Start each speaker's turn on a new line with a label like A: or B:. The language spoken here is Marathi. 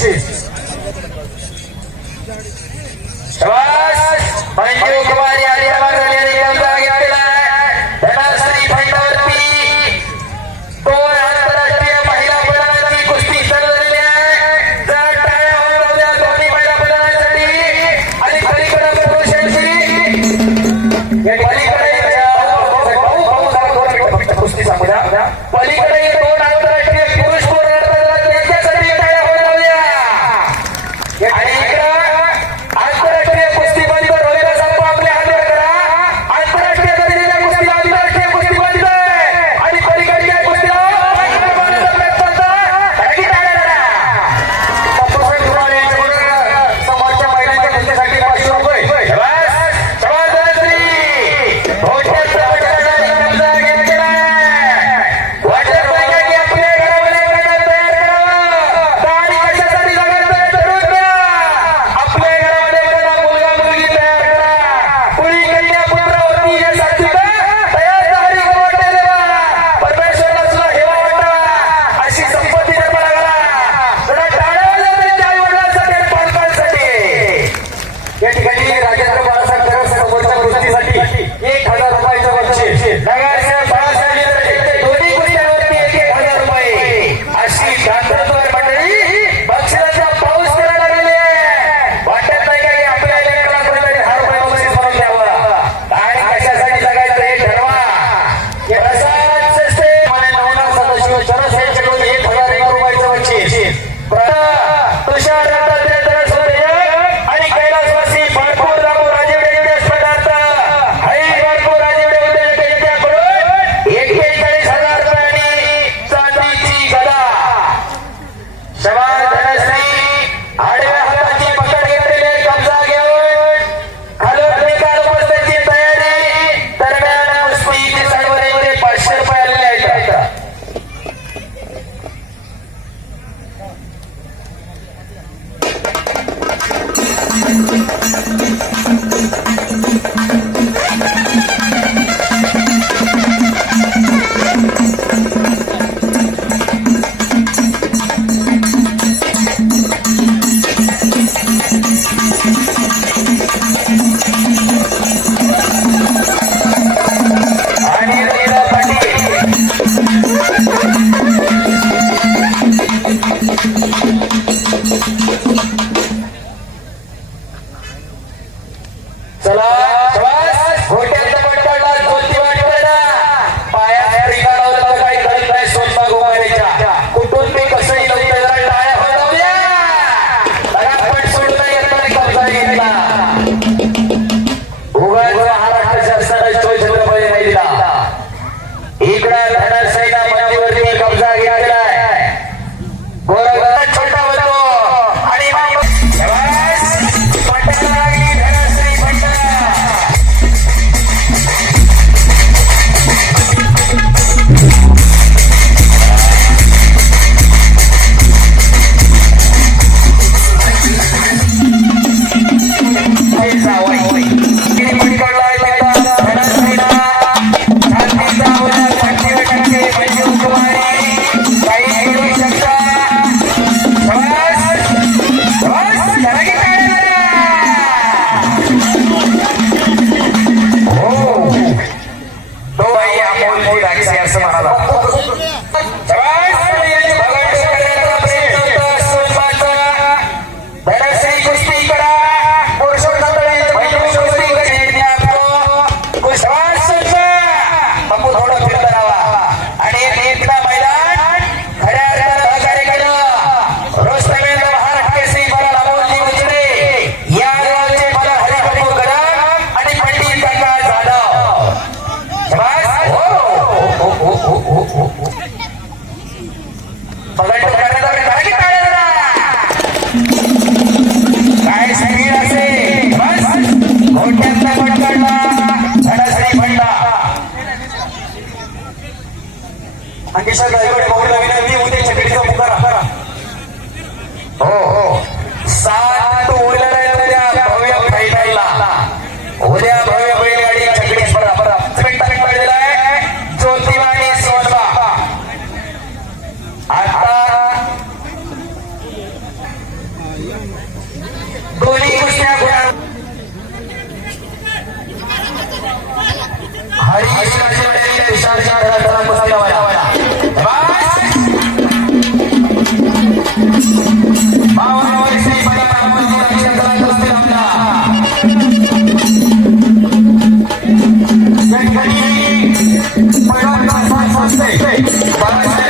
A: disease. Thank you. 와. Oh, अंकिशा गायकवाडे भाऊला विनंती उद्या छकडीचा पुकारा हो. Vai ser.